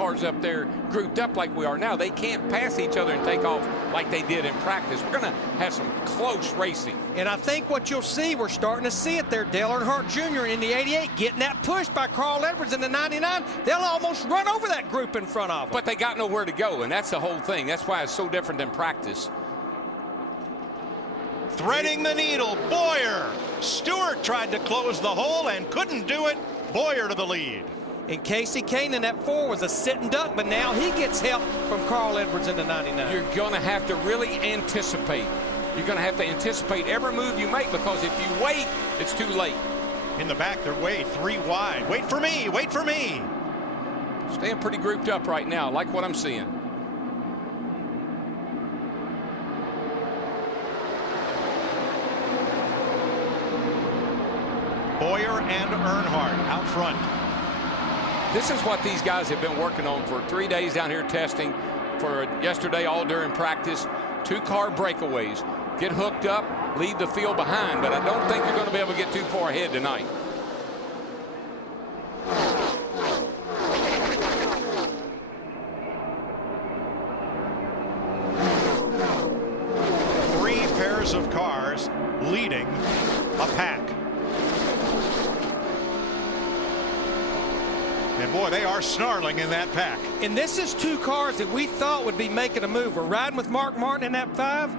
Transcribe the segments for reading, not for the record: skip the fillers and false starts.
cars up there grouped up like we are now, they can't pass each other and take off like they did in practice. We're going to have some close racing. And I think what you'll see, we're starting to see it there. Dale Earnhardt Jr. in the 88 getting that push by Carl Edwards in the 99. They'll almost run over that group in front of them. But they got nowhere to go, and that's the whole thing. That's why it's so different than practice. Threading the needle, Boyer. Stewart tried to close the hole and couldn't do it. Boyer to the lead. And Casey Kane in that 4 was a sitting duck, but now he gets help from Carl Edwards in the 99. You're going to have to really anticipate. You're going to have to anticipate every move you make, because if you wait, it's too late. In the back, they're way 3 wide. Wait for me, wait for me. Staying pretty grouped up right now. I like what I'm seeing. Boyer and Earnhardt out front. This is what these guys have been working on for 3 days down here testing, for yesterday all during practice. 2-car breakaways. Get hooked up, leave the field behind, but I don't think you're going to be able to get too far ahead tonight. Three pairs of cars leading a pack. And boy, they are snarling in that pack. And this is 2 cars that we thought would be making a move. We're riding with Mark Martin in that 5.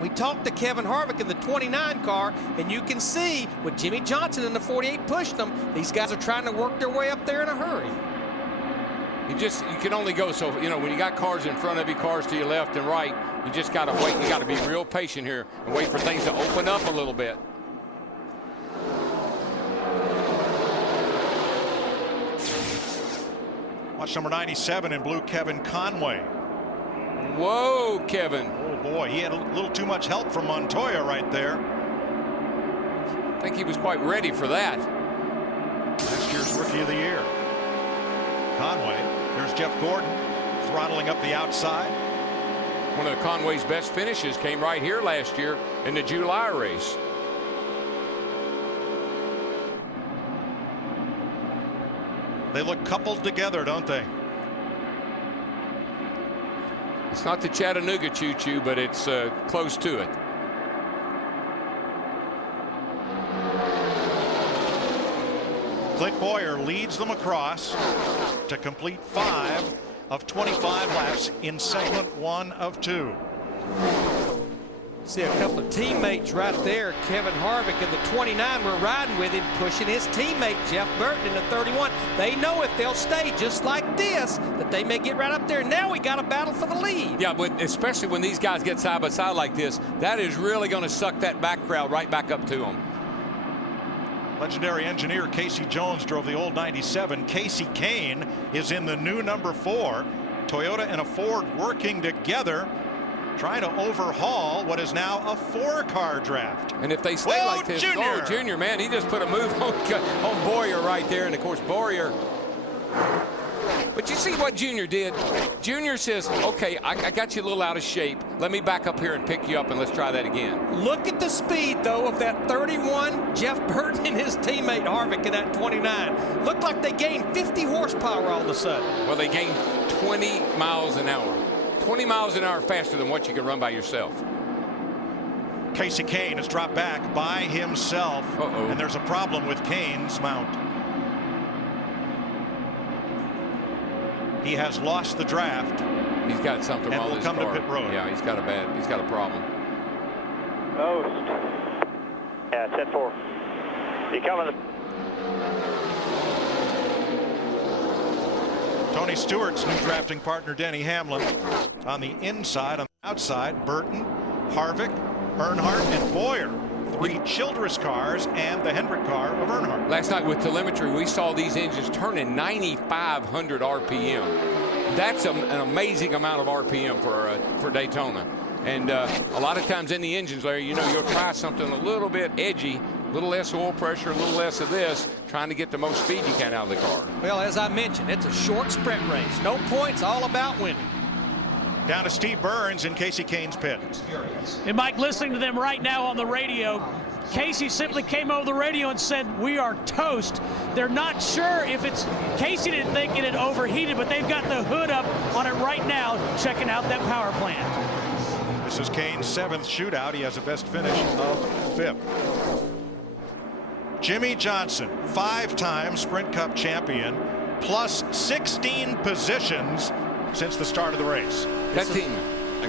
We talked to Kevin Harvick in the 29 car, and you can see with Jimmy Johnson in the 48 pushed them, these guys are trying to work their way up there in a hurry. You can only go so, when you got cars in front of you, cars to your left and right, you just got to wait. You got to be real patient here and wait for things to open up a little bit. Watch number 97 in blue, Kevin Conway. Whoa, Kevin. Oh, boy, he had a little too much help from Montoya right there. I think he was quite ready for that. Last year's Rookie of the Year. Conway. There's Jeff Gordon throttling up the outside. One of Conway's best finishes came right here last year in the July race. They look coupled together, don't they? It's not the Chattanooga choo-choo, but it's close to it. Clint Boyer leads them across to complete 5 of 25 laps in segment 1 of 2. See a couple of teammates right there. Kevin Harvick in the 29 we're riding with him, pushing his teammate Jeff Burton in the 31. They know if they'll stay just like this, that they may get right up there. Now we got a battle for the lead. Yeah, but especially when these guys get side by side like this, that is really going to suck that back crowd right back up to them. Legendary engineer Casey Jones drove the old 97. Casey Kane is in the new number 4. Toyota and a Ford working together, trying to overhaul what is now a 4-car draft. And if they stay like this, Junior. Junior, man, he just put a move on Boyer right there. And of course, Boyer. But you see what Junior did? Junior says, okay, I got you a little out of shape. Let me back up here and pick you up, and let's try that again. Look at the speed, though, of that 31, Jeff Burton and his teammate Harvick in that 29. Looked like they gained 50 horsepower all of a sudden. Well, they gained 20 miles an hour. 20 miles an hour faster than what you can run by yourself. Casey Kane has dropped back by himself. And there's a problem with Kane's mount. He has lost the draft. He's got something wrong with his car. And will come to pit road. Yeah, he's got a problem. Ghost. Yeah, set 4. You coming? Tony Stewart's new drafting partner, Denny Hamlin, on the inside. On the outside, Burton, Harvick, Earnhardt, and Boyer. 3 Childress cars and the Hendrick car of Earnhardt. Last night with telemetry, we saw these engines turning 9,500 RPM. That's an amazing amount of RPM for Daytona. And a lot of times in the engines, Larry, you'll try something a little bit edgy, a little less oil pressure, a little less of this, trying to get the most speed you can out of the car. Well, as I mentioned, it's a short sprint race. No points, all about winning. Down to Steve Burns in Casey Kane's pit. And Mike, listening to them right now on the radio, Casey simply came over the radio and said, "We are toast." They're not sure if it's, Casey didn't think it had overheated, but they've got the hood up on it right now, checking out that power plant. This is Kane's 7th shootout. He has a best finish of 5th. Jimmy Johnson, 5-time Sprint Cup champion, plus 16 positions since the start of the race. That team.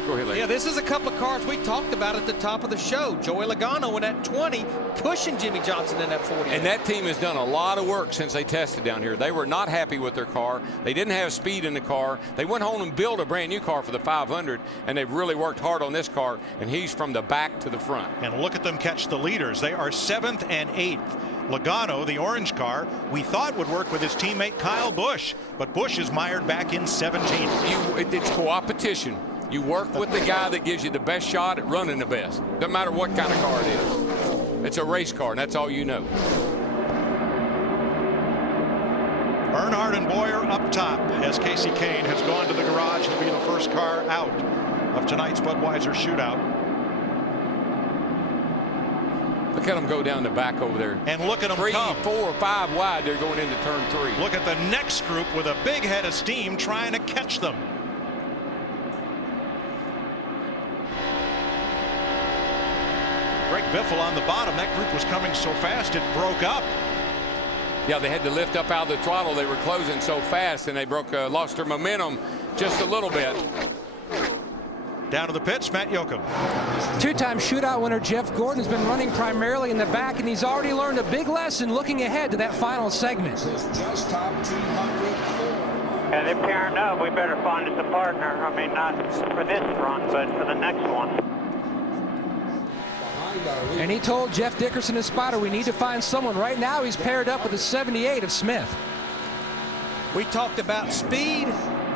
Go ahead, Larry. Yeah, this is a couple of cars we talked about at the top of the show. Joey Logano in that 20, pushing Jimmy Johnson in that 40. And that team has done a lot of work since they tested down here. They were not happy with their car. They didn't have speed in the car. They went home and built a brand new car for the 500, and they've really worked hard on this car, and he's from the back to the front. And look at them catch the leaders. They are 7th and 8th. Logano, the orange car, we thought would work with his teammate Kyle Busch, but Busch is mired back in 17th. It's co-opetition. You work with the guy that gives you the best shot at running the best. Doesn't matter what kind of car it is. It's a race car, and that's all you know. Earnhardt and Boyer up top as Casey Kane has gone to the garage. He'll be the first car out of tonight's Budweiser shootout. Look at them go down the back over there. And look at them 3, come. 4, 5 wide. They're going into turn 3. Look at the next group with a big head of steam trying to catch them. Greg Biffle on the bottom. That group was coming so fast it broke up. Yeah, they had to lift up out of the throttle. They were closing so fast, and they lost their momentum just a little bit. Down to the pits, Matt Yoakum. 2-time shootout winner Jeff Gordon has been running primarily in the back, and he's already learned a big lesson looking ahead to that final segment. And they're pairing up. We better find us a partner. I mean, not for this run, but for the next one. And he told Jeff Dickerson and Spider, we need to find someone. Right now, he's paired up with the 78 of Smith. We talked about speed.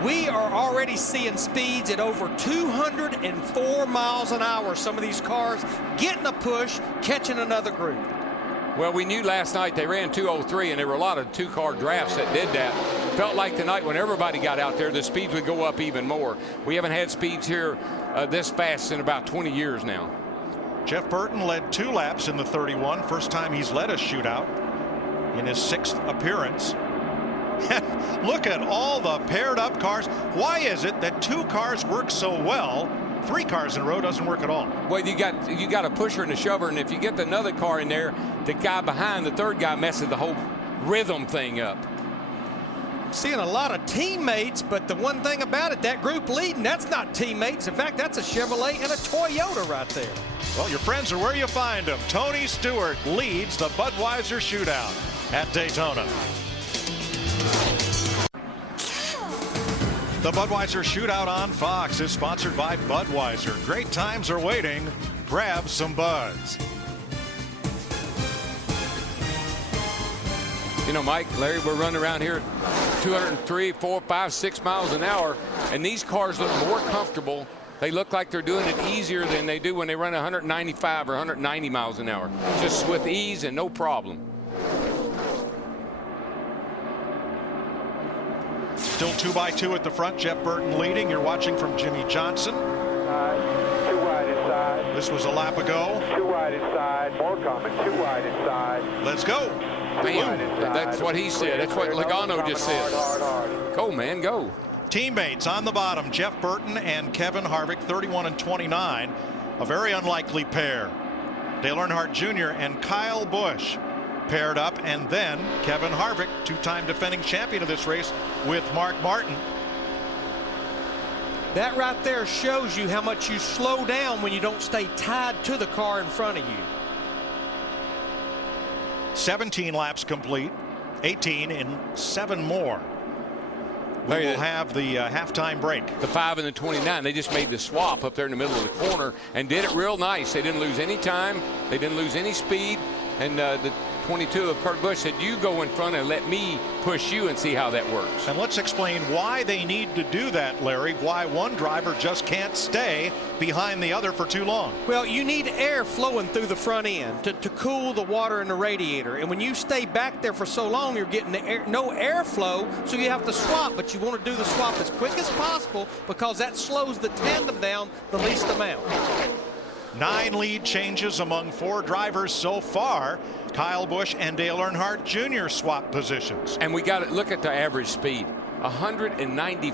We are already seeing speeds at over 204 miles an hour. Some of these cars getting a push, catching another group. Well, we knew last night they ran 203, and there were a lot of 2-car drafts that did that. Felt like tonight when everybody got out there, the speeds would go up even more. We haven't had speeds here this fast in about 20 years now. Jeff Burton led 2 laps in the 31. First time he's led a shootout in his 6th appearance. Look at all the paired up cars. Why is it that 2 cars work so well, 3 cars in a row doesn't work at all? Well, you got a pusher and a shover, and if you get another car in there, the guy behind, the third guy, messes the whole rhythm thing up. Seeing a lot of teammates, but the one thing about it, that group leading, that's not teammates. In fact, that's a Chevrolet and a Toyota right there. Well, your friends are where you find them. Tony Stewart leads the Budweiser shootout at Daytona. The Budweiser shootout on Fox is sponsored by Budweiser. Great times are waiting. Grab some Buds. You know, Mike, Larry, we're running around here 203, 4, 5, 6 miles an hour, and these cars look more comfortable. They look like they're doing it easier than they do when they run 195 or 190 miles an hour. Just with ease and no problem. Still 2x2 at the front. Jeff Burton leading. You're watching from Jimmy Johnson. 2 wide inside. This was a lap ago. 2 wide inside. More coming. 2 wide inside. Let's go. Man, that's what he said. That's what Logano just said. Hard. Go, man, go. Teammates on the bottom, Jeff Burton and Kevin Harvick, 31 and 29. A very unlikely pair. Dale Earnhardt Jr. and Kyle Busch paired up, and then Kevin Harvick, 2-time defending champion of this race, with Mark Martin. That right there shows you how much you slow down when you don't stay tied to the car in front of you. 17 laps complete, 18 in 7 more. We will have the halftime break. The 5 and the 29, they just made the swap up there in the middle of the corner and did it real nice. They didn't lose any time. They didn't lose any speed. And the 22 of Kurt Busch said, you go in front and let me push you and see how that works. And let's explain why they need to do that, Larry. Why one driver just can't stay behind the other for too long. Well, you need air flowing through the front end to cool the water in the radiator. And when you stay back there for so long, you're getting no airflow, so you have to swap. But you want to do the swap as quick as possible because that slows the tandem down the least amount. 9 lead changes among 4 drivers so far. Kyle Busch and Dale Earnhardt Jr. swap positions. And we got to look at the average speed, 190.